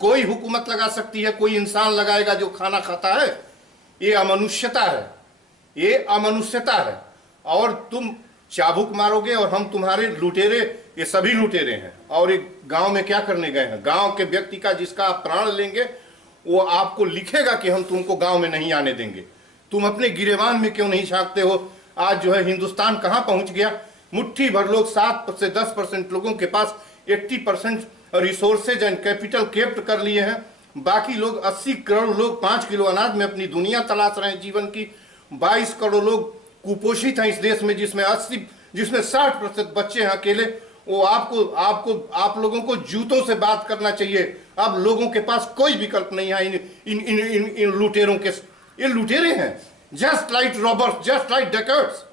कोई हुकूमत लगा सकती है, कोई इंसान लगाएगा जो खाना खाता है? ये अमनुष्यता है, ये अमनुष्यता है। और तुम चाबुक मारोगे और हम तुम्हारे लुटेरे, ये सभी लुटेरे हैं। और एक गांव में क्या करने गए हैं? गांव के व्यक्ति का जिसका आप प्राण लेंगे वो आपको लिखेगा कि हम तुमको गांव में नहीं आने देंगे। तुम अपने गिरेबान में क्यों नहीं झांकते हो? आज जो है हिंदुस्तान कहां पहुंच गया? मुट्ठी भर लोग, 7 से 10% लोगों के पास 80% रिसोर्सेज एंड कैपिटल केप्ट कर लिए हैं। बाकी लोग 80 करोड़ लोग 5 किलो अनाज में अपनी दुनिया तलाश रहे हैं जीवन की। 22 करोड़ लोग कुपोषित हैं इस देश में, जिसमें 60% बच्चे हैं अकेले। वो आप लोगों को जूतों से बात करना चाहिए। अब लोगों के पास कोई विकल्प नहीं है इन लुटेरों के। ये लुटेरे हैं, just like robbers, just like dacoits.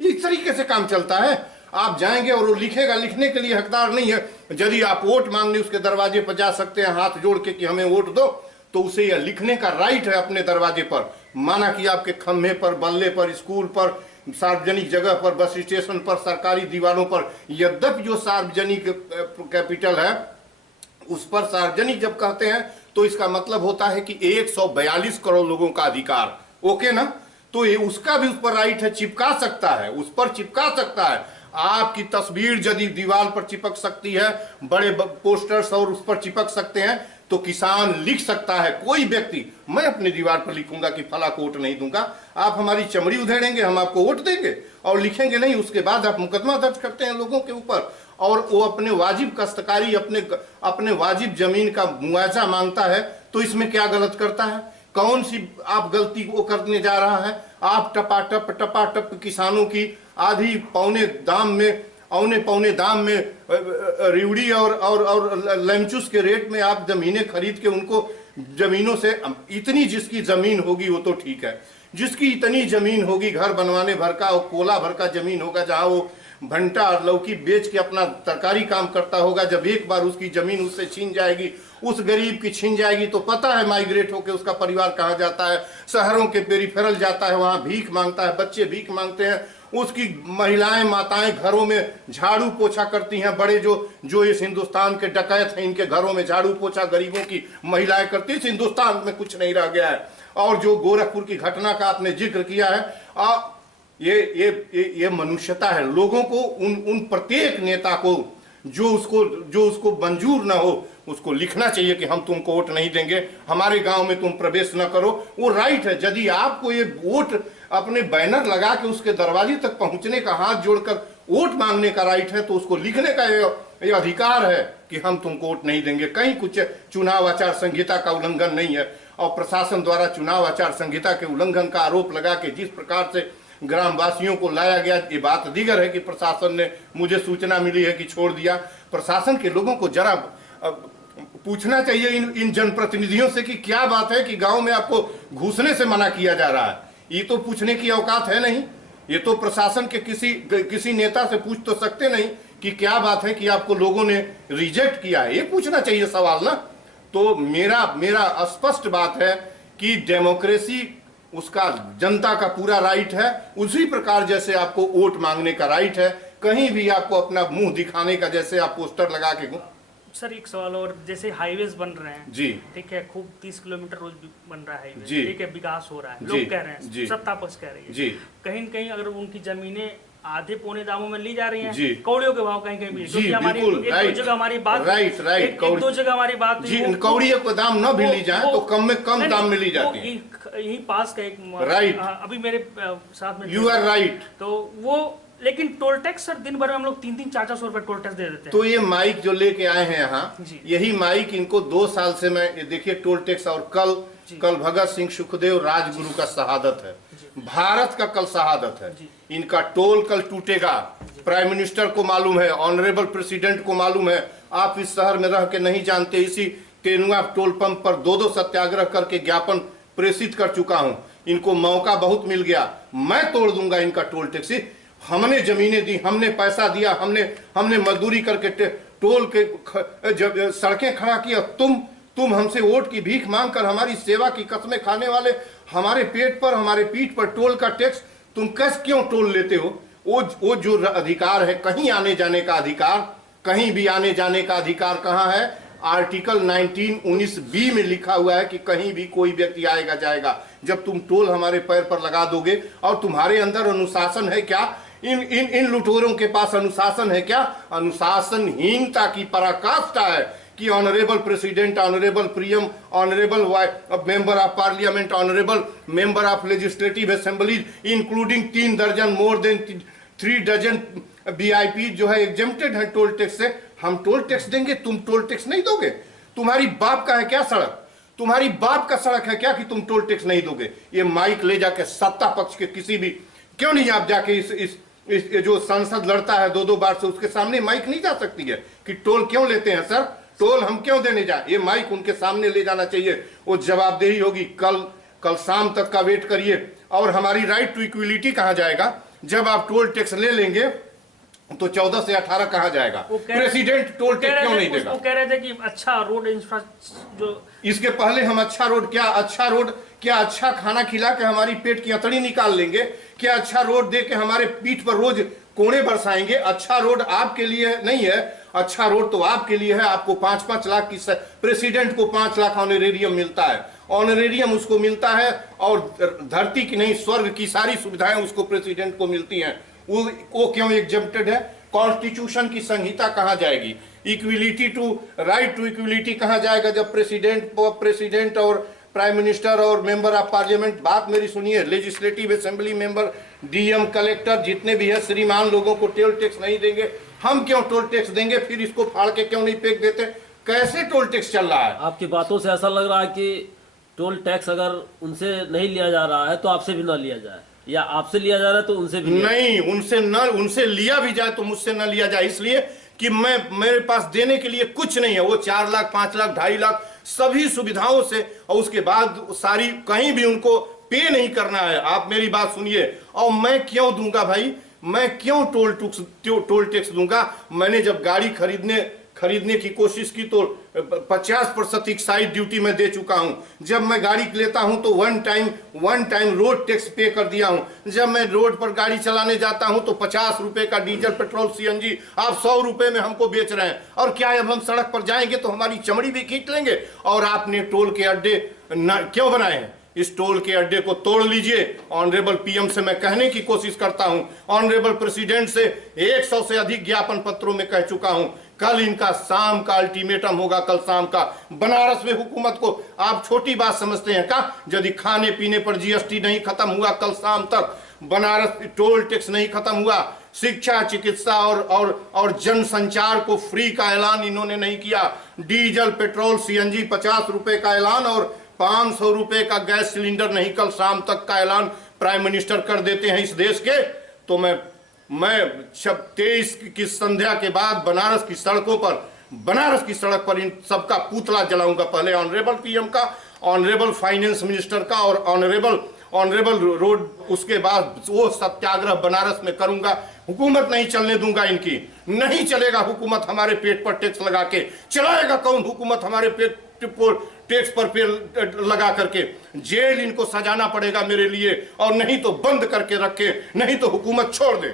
इस तरीके से काम चलता है। आप जाएंगे और वो लिखेगा, लिखने के लिए हकदार नहीं है। यदि आप वोट मांगने उसके दरवाजे पर जा सकते हैं हाथ जोड़ के कि हमें वोट दो, तो उसे यह लिखने का राइट है अपने दरवाजे पर। माना कि आपके खम्भे पर, बल्ले पर, स्कूल पर, सार्वजनिक जगह पर, बस स्टेशन पर, सरकारी दीवारों पर, यद्यपि जो सार्वजनिक कैपिटल है उस पर सार्वजनिक जब कहते हैं तो इसका मतलब होता है कि 142 करोड़ लोगों का अधिकार। ओके ना? तो ये उसका भी उस पर राइट है, चिपका सकता है, उस पर चिपका सकता है। आपकी तस्वीर यदि दीवार पर चिपक सकती है, बड़े पोस्टर्स और उस पर चिपक सकते हैं, तो किसान लिख सकता है, कोई व्यक्ति, मैं अपनी दीवार पर लिखूंगा कि फला को वोट नहीं दूंगा। आप हमारी चमड़ी उधेड़ेंगे, हम आपको वोट देंगे, और लिखेंगे नहीं। उसके बाद आप मुकदमा दर्ज करते हैं लोगों के ऊपर, और वो अपने वाजिब काश्तकारी, अपने वाजिब जमीन का मुआवजा मांगता है। तो इसमें क्या गलत करता है? कौन सी आप गलती वो करने जा रहा है? आप टपाटप किसानों की आधी पौने दाम में रिवड़ी और लेमचूस के रेट में आप जमीनें खरीद के उनको जमीनों से, इतनी जिसकी जमीन होगी वो तो ठीक है, जिसकी इतनी जमीन होगी घर बनवाने भर का और कोला भर का जमीन होगा, जहां वो भंटा और लौकी बेच के अपना तरकारी काम करता होगा, जब एक बार उसकी जमीन उससे छीन जाएगी, उस गरीब की छीन जाएगी, तो पता है माइग्रेट होकर उसका परिवार कहाँ जाता है? शहरों के पेरिफेरल जाता है, वहां भीख मांगता है, बच्चे भीख मांगते हैं। उसकी महिलाएं, माताएं घरों में झाड़ू पोछा करती हैं। बड़े जो इस हिंदुस्तान के डकैत हैं, इनके घरों में झाड़ू पोछा गरीबों की महिलाएं करती। इस हिंदुस्तान में कुछ नहीं रह गया है। और जो गोरखपुर की घटना का आपने जिक्र किया है, ये मनुष्यता है। लोगों को उन प्रत्येक नेता को जो उसको मंजूर ना हो, उसको लिखना चाहिए कि हम तुमको वोट नहीं देंगे, हमारे गांव में तुम प्रवेश न करो। वो राइट है। यदि आपको ये वोट अपने बैनर लगा के उसके दरवाजे तक पहुंचने का, हाथ जोड़कर वोट मांगने का राइट है, तो उसको लिखने का ये अधिकार है कि हम तुमको वोट नहीं देंगे। कहीं कुछ चुनाव आचार संहिता का उल्लंघन नहीं है। और प्रशासन द्वारा चुनाव आचार संहिता के उल्लंघन का आरोप लगा के जिस प्रकार से ग्रामवासियों को लाया गया, ये बात दीगर है कि प्रशासन ने, मुझे सूचना मिली है कि छोड़ दिया। प्रशासन के लोगों को जरा पूछना चाहिए इन जनप्रतिनिधियों से कि क्या बात है कि गांव में आपको घुसने से मना किया जा रहा है। ये तो पूछने की औकात है नहीं। ये तो प्रशासन के किसी नेता से पूछ तो सकते नहीं कि क्या बात है कि आपको लोगों ने रिजेक्ट किया है। ये पूछना चाहिए सवाल ना। तो मेरा स्पष्ट बात है कि डेमोक्रेसी, उसका जनता का पूरा राइट है। उसी प्रकार जैसे आपको वोट मांगने का राइट है, कहीं भी आपको अपना मुंह दिखाने का, जैसे आप पोस्टर लगा के। सर एक सवाल और, जैसे हाईवेज बन रहे हैं जी, ठीक है, खूब 30 किलोमीटर रोज बन रहा है हाईवे, जी, ठीक है, विकास हो रहा है, लोग कह रहे हैं, सत्ता पक्ष कह रही है जी, कहीं न कहीं अगर उनकी जमीनें आधे पौने दामों में ली जा रही हैं, जी, कौड़ियों के भाव कहीं कहीं भी, जी, हमारी एक दो जगह हमारी बात, राइट, एक दो जगह हमारी बात जी, कौड़ियों को दाम न भी ली जाए तो कम में कम दाम में ली जाती है। यही पास का एक राइट, अभी मेरे साथ में, यू आर राइट। तो वो, लेकिन टोल टैक्स सर दिन भर में हम लोग 300-400 रुपए टोल टैक्स दे देते हैं। तो ये माइक जो लेके आए हैं यहाँ, यही माइक इनको 2 साल से मैं देखिए टोल टैक्स, और कल भगत सिंह सुखदेव राजगुरु का शहादत है, भारत का कल शहादत है। इनका टोल कल टूटेगा। प्राइम मिनिस्टर को मालूम है, ऑनरेबल प्रेसिडेंट को मालूम है। आप इस शहर में रह के नहीं जानते। इसी तेनुआ टोल पंप पर 2-2 सत्याग्रह करके ज्ञापन प्रेषित कर चुका हूं। इनको मौका बहुत मिल गया। मैं तोड़ दूंगा इनका टोल टैक्स। हमने जमीनें दी, हमने पैसा दिया, हमने मजदूरी करके टोल के जब सड़कें खड़ा किया। तुम हमसे वोट की भीख मांगकर हमारी सेवा की कसमें खाने वाले, हमारे पेट पर, हमारे पीठ पर टोल का टैक्स तुम कैसे क्यों टोल लेते हो? वो जो अधिकार है, कहीं आने जाने का अधिकार, कहीं भी आने जाने का अधिकार कहाँ है? आर्टिकल 19(19)(b) में लिखा हुआ है कि कहीं भी कोई व्यक्ति आएगा जाएगा, जब तुम टोल हमारे पैर पर लगा दोगे। और तुम्हारे अंदर अनुशासन है क्या? इन लुटेरों के पास अनुशासन है क्या? अनुशासनहीनता की पराकाष्ठा है कि honourable president, honourable PM, honourable member of parliament, honourable member of legislative assembly, including 3 दर्जन, मोर देन 3 डजन वीआईपी जो है एग्जेम्प्टेड है टोल टैक्स से। हम टोल टैक्स देंगे, तुम टोल टैक्स नहीं दोगे? तुम्हारी बाप का है क्या सड़क? तुम्हारी बाप का सड़क है क्या कि तुम टोल टैक्स नहीं दोगे? ये माइक ले जाके सत्ता पक्ष के किसी भी, क्यों नहीं आप जाके इस जो संसद लड़ता है 2-2 बार से, उसके सामने माइक नहीं जा सकती है कि टोल क्यों लेते हैं सर, टोल हम क्यों देने जाए? ये माइक उनके सामने ले जाना चाहिए, वो जवाबदेही होगी। कल शाम तक का वेट करिए। और हमारी राइट टू इक्विलिटी कहाँ जाएगा? जब आप टोल टैक्स ले लेंगे तो 14 से 18 कहाँ जाएगा? प्रेसिडेंट टोल टैक्स क्यों नहीं देगा? वो कह रहे थे कि अच्छा रोड इंफ्रास्ट्रक्चर जो, इसके पहले हम अच्छा रोड, क्या अच्छा खाना खिला के हमारी पेट की अतड़ी निकाल लेंगे? क्या अच्छा रोड दे के हमारे पीठ पर रोज कोने बरसाएंगे? अच्छा रोड आपके लिए नहीं है, अच्छा रोड तो आपके लिए है। आपको 5-5 लाख की, प्रेसिडेंट को 5 लाख ऑनरेरियम मिलता है, ऑनरेरियम उसको मिलता है, और धरती की नहीं स्वर्ग की सारी सुविधाएं उसको प्रेसिडेंट को मिलती हैं। वो क्यों एग्जेम्प्टेड है? कॉन्स्टिट्यूशन की संहिता कहां जाएगी? Equality to, right to equality कहां जाएगा जब प्रेसिडेंट और प्राइम मिनिस्टर और मेंबर ऑफ पार्लियामेंट, बात मेरी सुनिए, legislative assembly member, DM, collector जितने भी है श्रीमान लोगों को टोल टैक्स नहीं देंगे? हम क्यों टोल टैक्स देंगे? फिर इसको फाड़ के क्यों नहीं फेंक देते? कैसे टोल टैक्स चल रहा है? आपकी बातों से ऐसा लग रहा है कि टोल टैक्स अगर उनसे नहीं लिया जा रहा है तो आपसे भी ना लिया जाए, या आपसे लिया जा रहा है तो उनसे भी नहीं, उनसे लिया भी जाए तो मुझसे न लिया जाए, इसलिए कि मेरे पास देने के लिए कुछ नहीं है। वो 4 लाख, 5 लाख, 2.5 लाख सभी सुविधाओं से, और उसके बाद सारी कहीं भी उनको पे नहीं करना है। आप मेरी बात सुनिए। और मैं क्यों दूंगा भाई? मैं क्यों टोल टैक्स दूंगा? मैंने जब गाड़ी खरीदने की कोशिश की तो 50% एक्साइज ड्यूटी में दे चुका हूं। जब मैं गाड़ी लेता हूं तो वन टाइम रोड टैक्स पे कर दिया हूं। जब मैं रोड पर गाड़ी चलाने जाता हूं तो 50 रुपए का डीजल, पेट्रोल, सीएनजी आप 100 रुपए में हमको बेच रहे हैं। और क्या अब हम सड़क पर जाएंगे तो हमारी चमड़ी भी खींच लेंगे? और आपने टोल के अड्डे क्यों बनाए हैं? इस टोल के अड्डे को तोड़ लीजिए। ऑनरेबल पीएम से मैं कहने की कोशिश करता हूं, ऑनरेबल प्रेसिडेंट से 100 से अधिक ज्ञापन पत्रों में कह चुका हूं। कल इनका शाम का अल्टीमेटम होगा, कल शाम का। बनारस में हुकूमत को आप छोटी बात समझते हैं क्या? यदि खाने पीने पर जीएसटी नहीं खत्म हुआ कल शाम तक, बनारस टोल टैक्स नहीं खत्म हुआ, शिक्षा, चिकित्सा और जनसंचार को फ्री का ऐलान इन्होंने नहीं किया, डीजल, पेट्रोल, सीएनजी 50 रुपए का ऐलान और 500 रुपए का गैस सिलेंडर नहीं कल शाम तक का ऐलान प्राइम मिनिस्टर कर देते हैं इस देश के, तो मैं 23 की संध्या के बाद बनारस की सड़क पर इन सबका पुतला जलाऊंगा। पहले ऑनरेबल पीएम का, ऑनरेबल फाइनेंस मिनिस्टर का और ऑनरेबल रोड, उसके बाद वो सत्याग्रह बनारस में करूंगा। हुकूमत नहीं चलने दूंगा इनकी, नहीं चलेगा हुकूमत हमारे पेट पर टैक्स लगा के। चलाएगा कौन हुकूमत हमारे पेट टैक्स पर लगा करके? जेल इनको सजाना पड़ेगा मेरे लिए, और नहीं तो बंद करके रखे, नहीं तो हुकूमत छोड़ दे।